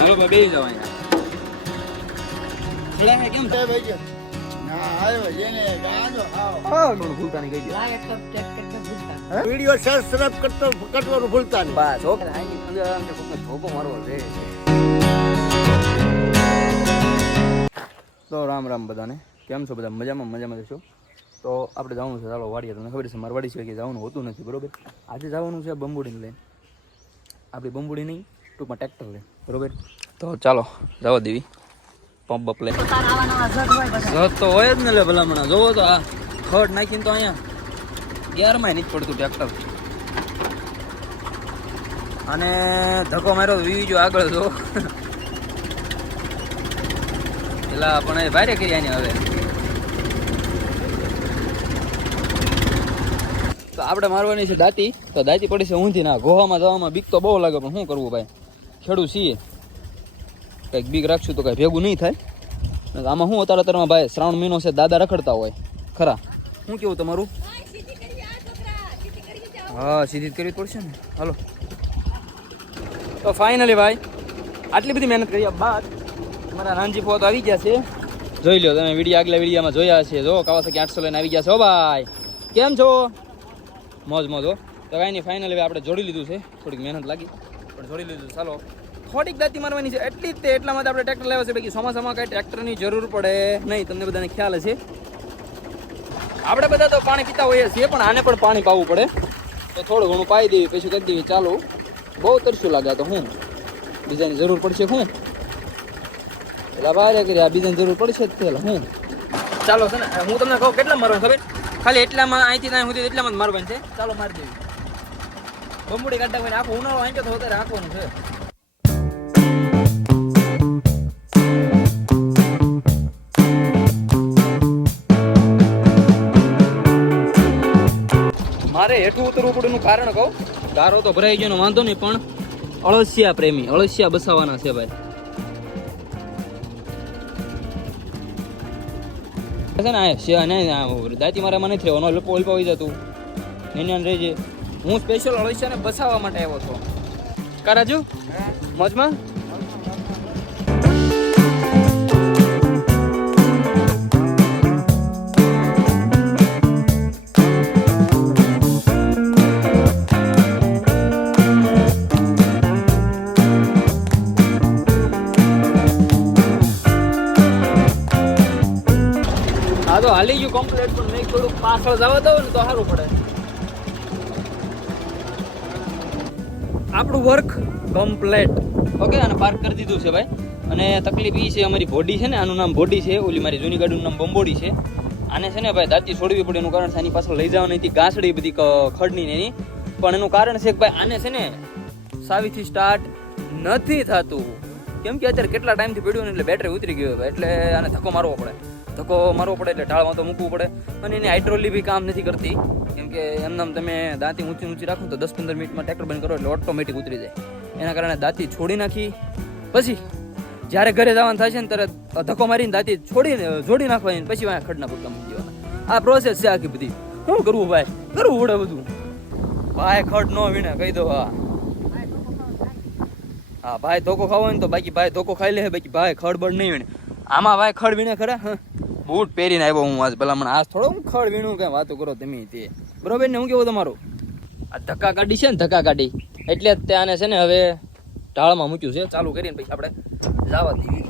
હવે બે જાવ અહીંયા ખડા હે કેમ થાય ભાઈ ના આવ્યો જેને ગાજો આવો થોડું ભૂલતા નહીં કહી દે વિડિયો સબસ્ક્રાઇબ કરવાનું ભૂલતા નહીં બસ ઓકે આની અંદર અમને કોકનો ધોકો મારવો છે તો રામ રામ બધાને કેમ છો બધા મજામાં છો તો આપણે જવાનું છે ચાલો વાડીએ તમને ખબર છે મારે વાડી છે કે જવાનું હોતું નથી બરોબર આજે જવાનું છે બંબુડીને લઈને આપણી બંબુડી નહીં ટૂંકમાં ટ્રેક્ટર લઈને બરોબર તો ચાલો જવા દેવી પંપ બપ લઈ જત તો હોય જ ને લે ભલામણા જોવો તો આ ખડ નાખીને તો અહીંયા ગેરમાં નથી પડતું ટ્રેક્ટર અને ધક્કો માર્યો તો વીજો આગળ જો પેલા પણ ભારે કરી આને હવે તો આપણે મારવાની છે દાંતી તો દાંતી પડી છે ઊંધી ના ગોવામાં જવામાં બીક તો બહુ લાગે પણ શું કરવું ભાઈ ખેડૂત છીએ કંઈક બીક રાખશું તો કંઈ ભેગું નહીં થાય આમાં શું અત્યારમાં ભાઈ શ્રાવણ મહિનો છે દાદા રખડતા હોય ખરા શું કેવું તમારું હા સીધી જ કરવી પડશે ને હાલો તો ફાઇનલી ભાઈ આટલી બધી મહેનત કર્યા બાદ મારા નાનજી ફોતો આવી ગયા છે જોઈ લો તમે આગલા વિડીયોમાં જોયા છે જો કાવાસાકી 800 લઈને આવી ગયા છો ભાઈ કેમ છો મોજ હો તો કાંઈ નહીં ફાઇનલી આપણે જોડી લીધું છે થોડીક મહેનત લાગી પણ જોડી લીધું ચાલો થોડીક દાંતી મારવાની છે એટલી જ તે એટલા માટે આપણે ટ્રેક્ટર લેવા છે બાકી ચોમાસામાં કાંઈ ટ્રેક્ટરની જરૂર પડે નહીં તમને બધાને ખ્યાલ હશે આપણે બધા તો પાણી પીતા હોઈએ છીએ પણ આને પણ પાણી પાવું પડે તો થોડું ઘણું પાઈ દેવી પછી કરી દેવી ચાલુ બહુ તરસ્યું લાગે તો હું બીજાની જરૂર પડશે હું પેલા બહાર કરી આ બીજાની જરૂર પડશે જ પેલા હું ચાલો છે ને હું તમને કહું કેટલા મારવાનું ખબર ખાલી એટલામાં અહીંથી ત્યાં સુધી એટલામાં જ મારવાનું છે ચાલો મારી દેવી બંબુડી કાઢતા હોય આખો ઉનાળો અહીં તો અત્યારે રાખવાનું છે મારે હેઠું ઉતરવું પડેનું કારણ કહું ગારો તો ભરાઈ ગયો વાંધો નહીં પણ અળસિયા પ્રેમી અળસિયા બસાવવાના છે ભાઈ છે ને દાંતી મારે મને નથી રહેવાનો લોપો ઓલપાવી જતું એને રહેજે હું સ્પેશિયલ અળસિયાને બસાવવા માટે આવ્યો છું કારાજુ મોજમાં તો હાલી ગયું કમ્પ્લીટ પણ મેં થોડુંક પાછળ જવા દો ને તો સારું પડે આપણું વર્ક કમ્પ્લીટ ઓકે અને પાર્ક કરી દીધું છે ભાઈ અને તકલીફ એ છે અમારી બોડી છે ને આનું નામ બોડી છે ઓલી મારી જૂની ગાડીનું નામ બંબોડી છે આને છે ને ભાઈ દાંતી છોડવી પડે એનું કારણ છે આની પાછળ લઈ જવાની હતી ગાંસડી બધી ખડની ને એની પણ એનું કારણ છે કે ભાઈ આને છે ને સાવીથી સ્ટાર્ટ નથી થતું કેમ કે અત્યારે કેટલા ટાઈમથી પડ્યું ને એટલે બેટરી ઉતરી ગયો એટલે આને ધક્કો મારવો પડે એટલે ઢાળમાં તો મૂકવું પડે અને એની હાઇડ્રોલી બી કામ નથી કરતી કેમ કે એમનામ તમે દાંતી ઊંચી રાખો તો 10-15 મિનિટમાં ટ્રેક્ટર બંધ કરો એટલે ઓટોમેટિક ઉતરી જાય એના કારણે દાંતી છોડી નાખી પછી જ્યારે ઘરે જવાનું થાય છે ને ત્યારે ધક્કો મારીને દાંતી જોડી નાખવાની પછી વાંયા ખડના પગલા મૂકી દેવાના આ પ્રોસેસ છે આખી બધી શું કરવું ભાઈ કરવું પડે બધું ભાઈ ખડ ન વીણે કહી દો હા ભાઈ ધોકો ખાવો ને તો બાકી ભાઈ ધોકો ખાઈ લે બાકી ભાઈ ખડ બળ નહીં વીણે આમાં ભાઈ ખડ વીણે ખરા બૂટ પહેરીને આવ્યો હું આજ પેલા મને આજ થોડો હું ખડ વીણું કઈ વાતો કરો તમે તે બરોબર ને હું કેવું તમારું આ ધક્કા કાઢી છે ને ધક્કા કાઢી એટલે જ આને છે ને હવે ઢાળમાં મૂક્યું છે ચાલુ કરીને પછી આપણે જવા દઈએ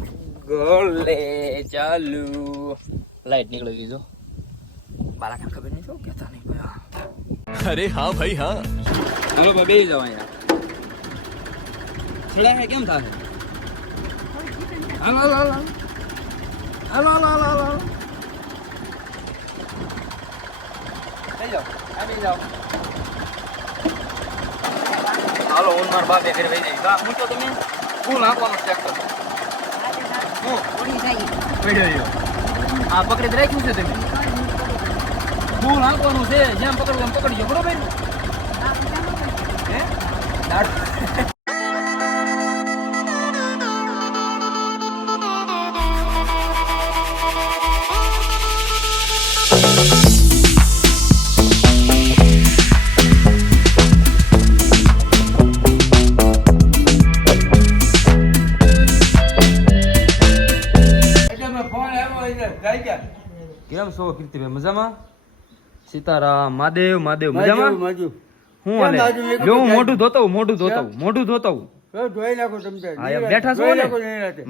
ગોલે ચાલુ લાઈટ નીકળી દીધો બાલા કામ ખબર નહીં શું કહેતા નહીં ભાઈ અરે હા ભાઈ હા હવે બે જાવ અહીંયા છેડા હે કેમ થાય હાલો આવી જાઓ હાલો હું મારા બાપે ઘરે વહી જઈ હું તો તમે ફૂલ નાખવાનું ટ્રેક્ટર હા પકડી રાખ્યું છે તમે ફૂલ નાખવાનું છે જેમ પકડવું એમ પકડજો બરોબર હે કેમ છો કીર્તિભાઈ મજામાં? સીતારામ મહાદેવ મહાદેવ મજામાં? માજુ હું કેમ હાલે? બાજુ મેં લો હું કીધું મોઢું ધોતા હું, મોઢું ધોતા હું, મોઢું ધોતા હું. ધોઈ નાખો તમે હા એમ બેઠા છો ને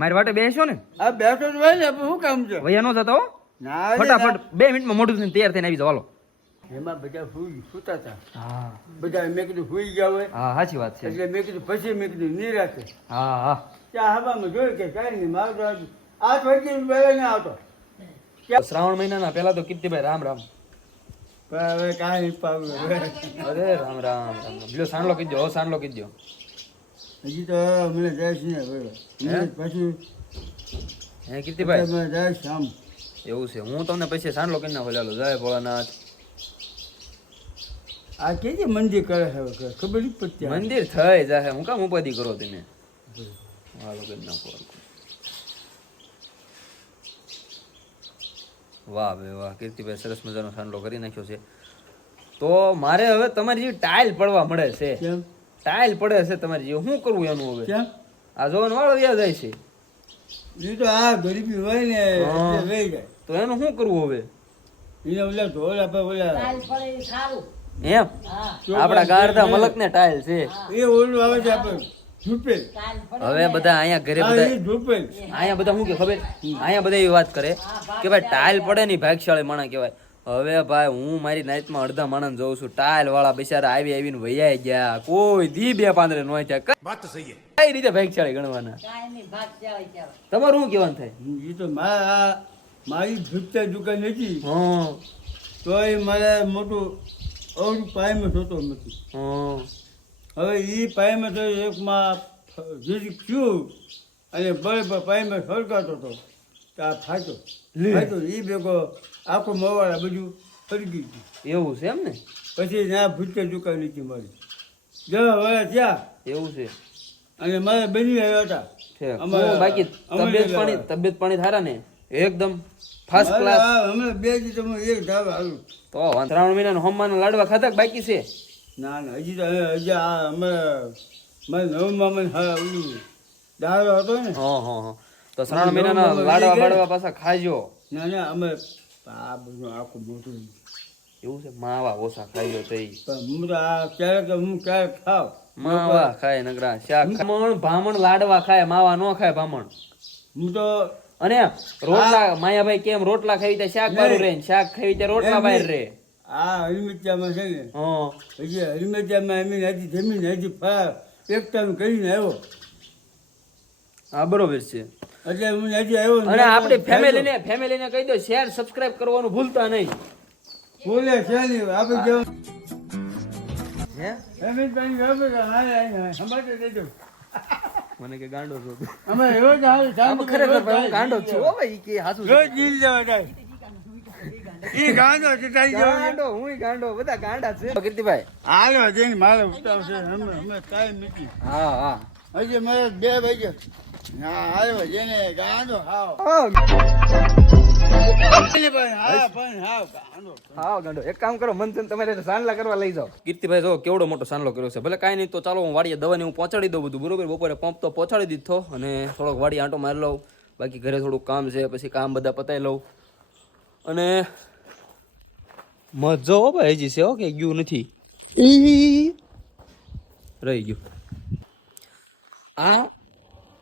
મારી વાટે બેસો ને આ બેઠો જ હોય ને આપણે શું કામ છે વૈયા નો જતા હો ના રે, ફટાફટ 2 મિનિટમાં મોઢું થઈને તૈયાર થઈને આવી જાવ હાલો. ના. એમાં બધા સુતા હતા હા બધા મેં કીધું સુઈ ગયા હોય હા સાચી વાત છે. એટલે મેં કીધું પછી મેં કીધું નિરાશે હા હા ત્યાં હવામાં જોયું કે કાંઈ નહીં મારો તો આ વાગે વહેલો ના આવતો શ્રાવણ મહિનાના પહેલા તો કીર્તિભાઈ રામ રામ. પણ હવે કાંઈ નહીં પાવ્યું હવે અરે રામ રામ રામ બીજો સાંડલો કીધો હો સાંડલો કીધો. હજી તો મને જાય છે ને હવે પછી હે કીર્તિભાઈ મને જાય છે આમ એવું છે હું તમને પછી સાંડલો કરી નાખો ચાલો જય ભોળાનાથ. આ કે છે મંદિર કરે છે હવે ખબર નહીં પડતી આ. મંદિર થઈ જાય હું કામ ઉપાધિ કરો તમે હાલો કરી નાખો. વાહ બે વાહ કીર્તિભાઈ સરસ મજાનો સાંડલો કરી નાખ્યો છે. તો મારે હવે તમારી જેવી ટાઇલ પડવા મળે છે. કેમ ટાઇલ પડે છે તમારી જેવી શું કરવું એનું હવે? કેમ આ જોવાનું વાળો વ્યા જાય છે એ તો આ ગરીબી હોય ને હા. એટલે રહી જાય તો એનું શું કરવું હવે એને ઓલા ઢોલ આપે ઓલા એમ આપડા ગારધા મલક ને ટાઇલ છે. એ ઓલું આવે છે આપણે ઝૂપેલ હવે બધા અહીંયા ઘરે હા બધા એ ઝૂપેલ અહીંયા બધા શું કે ખબર અહીંયા બધા એવી વાત કરે કે ભાઈ ટાઇલ પડે ની ભાગશાળી માણસ કહેવાય. હવે ભાઈ હું મારી નાઈટમાં અડધા માણસ જોઉં છું ટાઇલ વાળા બિચારા આવી આવીને વૈયા ગયા કોઈ દી બે પાંદરે નો થયા. વાત તો સહી કઈ રીતે ભાગશાળી ગણવાના? તમારું શું કહેવાનું થાય? એ તો મારી ભૂતતા દુકાન હતી હા તોય મારે મોટું અવરું પાયમાં થતો નથી હા હવે એ પાયમાં તો એકમાં જેથી થયું અને બરાબર પાયમાં સળગાતો હતો તો આ ફાટ્યો એ ભેગો આખું મવાડા બધું સળગી ગયું એવું છે એમ ને? પછી ના ભૂતતા દુકાન હતી મારી જવા વળ્યા ત્યાં એવું છે અને મારા બની આવ્યા હતા છે. અમારે- હું બાકી અમારે તબિયત પાણી થારા ને એકદમ ફર્સ્ટ ક્લાસ. હમણાં બે દી તમે એક ધાવ હાલું તો 3 મહિનાના હોમવાના લાડવા ખાધા કે બાકી છે? ના ના હજી તો હજી આ અમારે મારા નવમાં મને હા ઓલું દારો હતો ને હા હા હા તો 3 મહિનાના લાડવા બાડવા પાછા ખાજો. ના ના અમે આ બધું આખું મોટું એવું છે માવા ઓછા ખાજો તો ઈ. પણ હું તો આ ક્યારેક ખાવ માવા ખાય નગરા શાક ભામણ લાડવા ખાય માવા નો ખાય ભામણ. હું તો અને રોટલા માયાભાઈ કેમ રોટલા ખાવી ત્યાં શાક બારું રે ને શાક ખાવી ત્યાં રોટલા બહાર રે. આ હરિમતિયામાં છે ને હા હજી હરિમતિયામાં એમ હજી જમીન હજી એકટાનું કરીને આવ્યો હા બરોબર છે. એટલે હું હજી આવ્યો અને આપણે ફેમિલીને કહી દો શેર સબસ્ક્રાઇબ કરવાનું ભૂલતા નહીં. બોલે છે નહીં આપણે જેવું હે હેમિતભાઈ ખબર કે હા સમાજે દેજો મને કે ગાંડો છો તું? અમે એવો જ હાલ આમ ખરેખર ભાઈ હું ગાંડો જ છું હો ભાઈ કે હાસુ છે. રોજ જીલ જવા જાય ઈ ગાંડો છે તારી જેવો છે. ગાંડો હુંય ગાંડો બધા ગાંડા છે. કીર્તિભાઈ હાલો જઈને મારે ઉતાવશે અમે કાંઈ નથી હા હા હજી મારે 2 વાગે હા આવ્યો જેને ગાંડો હાવ હા ગાંડો એક કામ કરો મન તમારે સાંડલા કરવા લઈ જાઓ. કીર્તિભાઈ જો કેવડો મોટો સાંડલો કર્યો છે. ભલે કાંઈ નહીં તો ચાલો હું વાડીએ દવાની હું પહોંચાડી દઉં બધું બરોબર. બપોરે પંપ તો પહોંચાડી દીધો અને થોડોક વાડી આંટો મારી લઉં. બાકી ઘરે થોડુંક કામ છે પછી કામ બધા પતાવી લઉં. અને મજો હો ભાઈ હજી છે હો કે ગયું નથી રહી ગયું. આ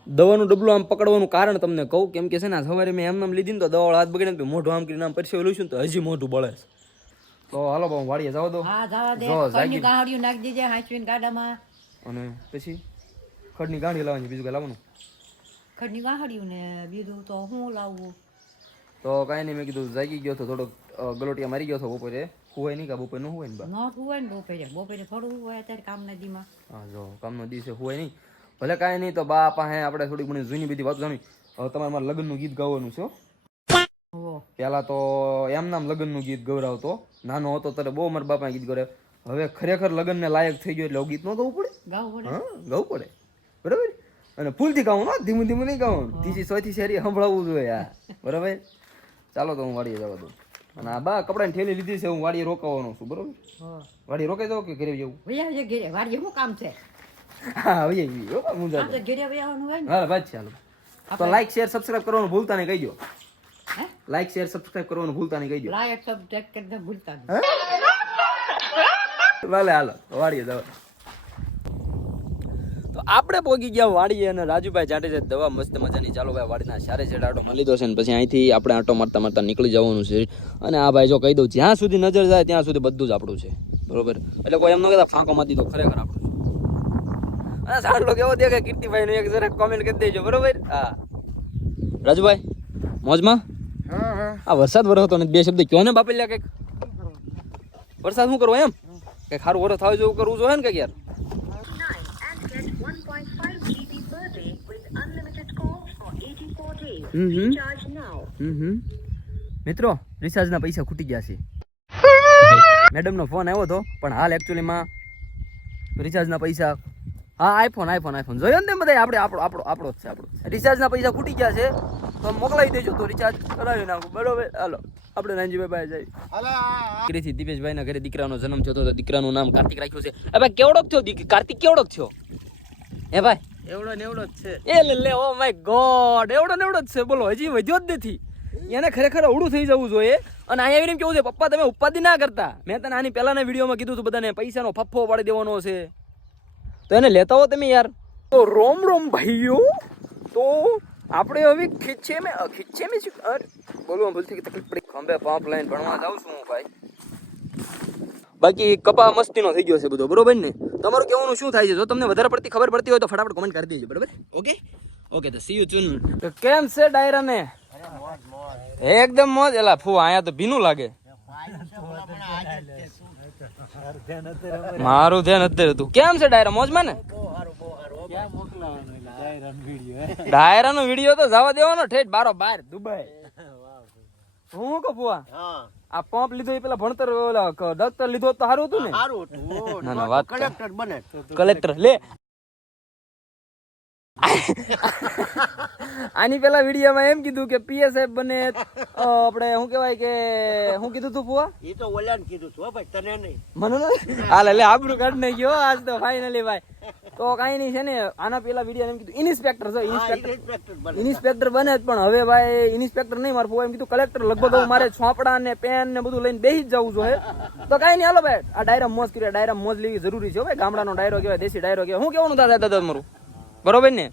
દવાનું ડબલું આમ પકડવાનું કારણ તમને કહું કેમ કે છે ને સવારે મેં એમ લીધી ને તો દવા હાથ બગડે ને મોઢું આમ કરીને આમ પરસેવો લઉં છું ને તો હજી મોઢું બળે છે. તો હાલો હું વાડીએ જવા દો. હા જવા દે જો, કઈની જાગી. ગાંહડિયું નાખી દેજે હાંચવીને ગાડામાં અને પછી ખડની ગાંઠી લાવવાની બીજું કઈ લાવવાનું ખડની ગાંહડિયું ને બીજું તો હું લાવવું તો કાંઈ નહીં મેં કીધું જાગી ગયો તો થોડોક ગલોટિયા મારી ગયો હતો બપોરે. હુવાય નહીં કા બપોરે ન હોય ને બા? નોટ હોય ને બપોરે થોડું હોય અત્યારે કામના દીમાં હા જો કામનો દિવસે હુવાય નહીં. ભલે કાંઈ નહીં તો બા પાસે આપણે થોડીક ઘણી જૂની બધી વાતો જાણી. હવે તમારે મારે લગ્નનું ગીત ગાવાનું છે હો. હો પહેલા તો એમ નામ લગ્નનું ગીત ગવરાવતો નાનો હતો ત્યારે બહુ મારા બાપા ગીત ગવરાવે. હવે ખરેખર લગ્નને લાયક થઈ ગયો એટલે ગીત ન ગાવું પડે. ગાવું પડે હા ગાવું પડે બરાબર. અને ફૂલથી ગાવું ધીમું ધીમું નહીં ગાવું. ત્રીજી ચોથી શેરી સંભળાવવું જોઈએ આ બરાબર. ચાલો તો હું વાડીએ જવા દઉં. અને આ બા કપડાની થેલી લીધી છે હું વાડીએ રોકાવાનો છું બરોબર. હો વાડીએ રોકાઈ જાવ કે ઘરે જવું? વૈયા છે ઘેરે વાડીએ શું કામ છે હા હવે હું આ તો ઘેરે વૈયાવાનું હોય ને હા ભાઈ ચાલો તો લાઈક શેર સબસ્ક્રાઇબ કરવાનું ભૂલતા નહીં કહીજો. હે લાઈક શેર સબસ્ક્રાઇબ કરવાનું ભૂલતા નહીં કહી દો લાયક સબ ટેક કરતા ભૂલતા નહીં. ભલે હાલો વાડીએ દવા. તો આપણે પોગી ગયા વાડીએ અને રાજુભાઈ જાડેજા દવા મસ્ત મજાની ચાલો ભાઈ વાડીના સારે છેડે આટો મળી દો છે ને પછી અહીંથી આપણે આટો મારતા મારતા નીકળી જવાનું છે. અને આ ભાઈ જો કહી દઉં જ્યાં સુધી નજર જાય ત્યાં સુધી બધું જ આપણું છે બરોબર. એટલે કોઈ એમ ન કહેતા ફાંકો મારી દીધો ખરેખર આપણું છે. અને સાંડલો કેવો દેખાય કીર્તિભાઈનો એક જરા કોમેન્ટ કરી દેજો બરોબર. હા રાજુભાઈ મોજમાં. આ વરસાદ વરસતો ને બે શબ્દ કયો ને બાપેલ્યા કંઈક વરસાદ શું કરવો એમ કંઈક સારું વરસ થાય જેવું કરવું જોઈએ ને કંઈક યાર. મિત્રો રિચાર્જના પૈસા ખૂટી ગયા છે. મેડમનો ફોન આવ્યો હતો પણ હાલ એકચ્યુઅલીમાં રિચાર્જના પૈસા હા આઈફોન જોયો ને બધા આપણે આપણો જ છે આપણો. રિચાર્જના પૈસા ખૂટી ગયા છે તો મોકલાવી દેજો તો રિચાર્જ કરાવી નાખું બરોબર. હાલો આપણે નાનજીભાઈ પાસે જઈએ. દીકરીથી દીપેશભાઈના ઘરે દીકરાનો જન્મ થયો તો દીકરાનું નામ કાર્તિક રાખ્યું છે. હવે કેવડોક થયો કાર્તિક કેવડોક થયો હે ભાઈ? એવડો ને એવડો જ છે. એ લે ઓ માય ગોડ એવડો ને એવડો જ છે બોલો. હજી વધ્યો જ નથી. એને ખરેખર અવળું થઈ જવું જોઈએ. અને અહીંયા આવીને કેવું છે પપ્પા તમે ઉપાધિ ના કરતા. મેં તને આની પહેલાના વિડીયોમાં કીધું હતું બધાને પૈસાનો ફફ્ફો પાડી દેવાનો છે તો એને લેતા હો તમે યાર. તો રોમ ભાઈઓ તો આપણે હવે ખીચે મેં બોલવા ભૂલથી તકલીફ પડી. ખંભે પંપ લઈને ભણવા જાઉં છું હું ભાઈ. બાકી કપા મસ્તીનો થઈ ગયો છે બધો બરોબર ને. તમારું કહેવાનું શું થાય છે? જો તમને વધારે પડતી ખબર પડતી હોય તો ફટાફટ કોમેન્ટ કરી દેજો બરોબર. ઓકે તો સી યુ ચૂન. તો કેમ છે ડાયરાને? એકદમ મોજ. એલા ફૂ આયા તો ભીનું લાગે. મારું ધ્યાન અત્યારે હતું. કેમ છે ડાયરા મોજમાં ને? ડાયરાનો વિડીયો તો જવા દેવાનો ઠેઠ બારો બાર દુબઈ. હું કહું ફુવા આ પંપ લીધો એ પેલા ભણતર દફતર લીધો તો સારું હતું ને. ના ના વાત કલેક્ટર બને. કલેક્ટર લે આની પેલા વિડીયોમાં એમ કીધું કે પીએસ સાહેબ બને આપણે શું કહેવાય કે શું કીધું તું ફુવા? એ તો ઓલાને કીધું છું ભાઈ તને નહીં મને હાલ લે આબરૂ કાઢ નહીં ગયો આજ તો ફાઇનલી ભાઈ. તો કાંઈ નહીં છે ને આના પેલા વિડીયો એમ કીધું ઇન્સ્પેક્ટર છે ઇન્સ્પેક્ટર બને જ પણ હવે ભાઈ ઇન્સ્પેક્ટર નહીં મારે એમ કીધું કલેક્ટર લગભગ મારે છોપડા ને પેન ને બધું લઈને બેસી જ જવું જોઈએ. તો કાંઈ નહીં હાલો ભાઈ આ ડાયરા મોજ કરી. ડાયરા મોજ લેવી જરૂરી છે ભાઈ. ગામડાનો ડાયરો કહેવાય દેશી ડાયરો કહેવાય. હું કેવાનું દાદા તમારું બરોબર ને?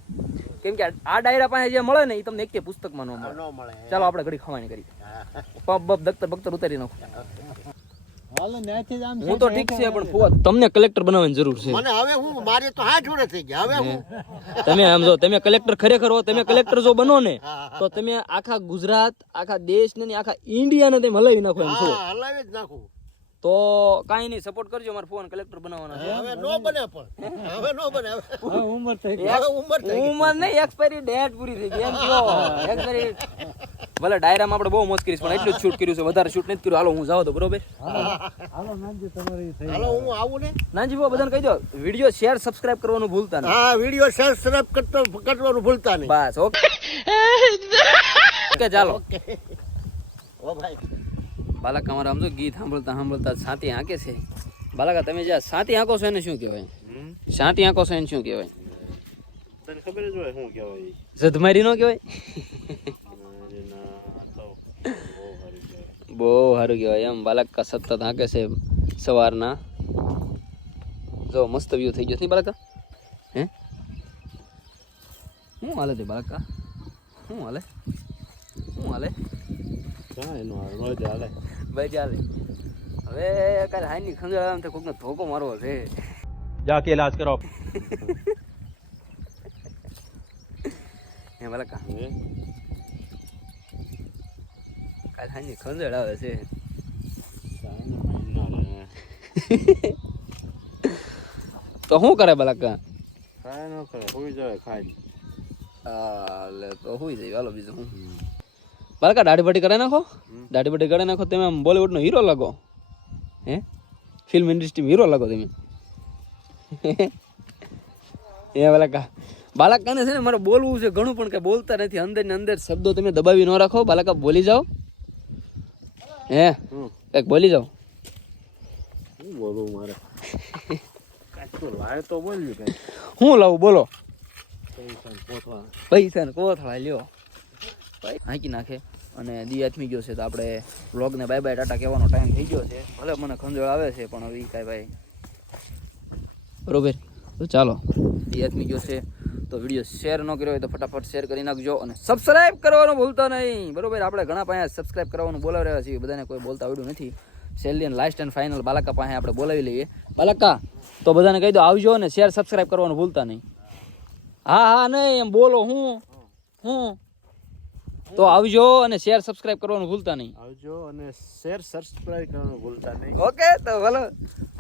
કેમ કે આ ડાયરા પાસે જે મળે ને એ તમને એક પુસ્તકમાં ન મળે. ચાલો આપણે ઘડી ખવાની કરી પબ દફતર બખ્તર ઉતારી નાખો. હું તો ઠીક છે પણ ફુવા તમને કલેક્ટર બનાવવાની જરૂર છે. મને હવે હું મારે તો હા જોડે થઈ ગયા. હવે હું તમે સમજો તમે કલેક્ટર ખરેખર હો. તમે કલેક્ટર જો બનો ને તો તમે આખા ગુજરાત આખા દેશ ને આખા ઇન્ડિયાને તમે હલાવી નાખો એમ છો. હલાવી જ નાખું. તો કાંઈ નહીં સપોર્ટ કરજો. મારા ફોન કલેક્ટર બનાવવાના છે. હવે નો બને પણ હવે નો બને. હવે ઉંમર થઈ ગઈ. ઉંમર નહીં એક્સપાયરી ડેટ પૂરી થઈ ગઈ એમ કહો. એક્સપાયરી ભલે ડાયરામાં આપણે બહુ મોજ કરીશ પણ એટલું જ શૂટ કર્યું છે વધારે શૂટ નથી કર્યું. હાલો હું જાવ તો બરોબર. હાલો હું આવું ને નાનજી બાબા બધાને કહી દો વિડીયો શેર સબસ્ક્રાઇબ કરવાનું ભૂલતા નહીં. હા વિડીયો શેર સબસ્ક્રાઇબ કરવાનું ભૂલતા નહીં. બસ ઓકે ચાલો. ઓ ભાઈ બાલક અમારા આમ જો ગીત સાંભળતા સાતી આંકે છે. બાલકા તમે જ્યાં સાતી આંકો છો એને શું કહેવાય? સાતી આંકો છો એને શું કહેવાય? તને ખબર જ હોય શું કહેવાય? જધમારી નો કહેવાય? બહુ સારું કહેવાય એમ. બાલકા સતત આંકે છે સવારના. જો મસ્ત વ્યૂ થઈ ગયો છે બાલકા. હે શું હાલે છે બાલકા? શું હાલે? ભાઈ ચાલે હવે કાલે હાઈની ખંજળ તો કોકનો ધોકો મારવો છે. જાકે इलाज करो હે બાલકા કાલે હાઈની ખંજળ આવે છે. તો શું કરે બાલકા? કાંઈ ન કરે હોઈ જાય ખાઈ. લે તો હોઈ જાય. હાલો બીજું હું બાલકા દાઢી બાટી કરે નાખો. દાઢી બાટી કરે નાખો. તમે આમ બોલિવૂડનો હીરો લાગો. હે ફિલ્મ ઇન્ડસ્ટ્રીમાં હીરો લાગો તમે. એ બાલકાને છે ને મારે બોલવું છે ઘણું પણ કે બોલતા નથી. અંદર ને અંદર શબ્દો તમે દબાવી ન રાખો. બાલકા બોલી જાઓ. હે કઈક બોલી જાઓ. શું બોલું મારે? લાય તો બોલ્યું કઈ. હું લાવું બોલો? પૈસા કોથળા. પૈસા ને કોથળા લ્યો. હાંકી નાખે અને દી આથમી ગયો છે તો આપણે વ્લોગને બાય બાય ટાટા કહેવાનો ટાઈમ થઈ ગયો છે. ભલે મને ખંજોળ આવે છે પણ હવે કાંઈ ભાઈ બરોબર. તો ચાલો દી આથમી ગયો છે તો વિડીયો શેર ન કર્યો હોય તો ફટાફટ શેર કરી નાખજો અને સબસ્ક્રાઇબ કરવાનું ભૂલતા નહીં. બરોબર, આપણે ઘણા પાસે સબસ્ક્રાઇબ કરવાનું બોલાવી રહ્યા છીએ, બધાને કોઈ બોલતા આવડ્યું નથી. છેલ્લી અને લાસ્ટ એન્ડ ફાઇનલ બાલાકા પાસે આપણે બોલાવી લઈએ. બાલાકા તો બધાને કહી દો આવજો અને શેર સબસ્ક્રાઇબ કરવાનું ભૂલતા નહીં. હા હા નહીં એમ બોલો. હું તો આવજો અને શેર સબસ્ક્રાઇબ કરવાનું ભૂલતા નહીં. આવજો અને શેર સબસ્ક્રાઇબ કરવાનું ભૂલતા નહીં. ઓકે તો ભલો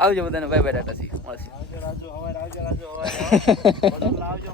આવજો બધાને બાય બાય ટાટા સી મળશે. આવજો રાજુ હવારે આવજો રાજુ હવારે આવજો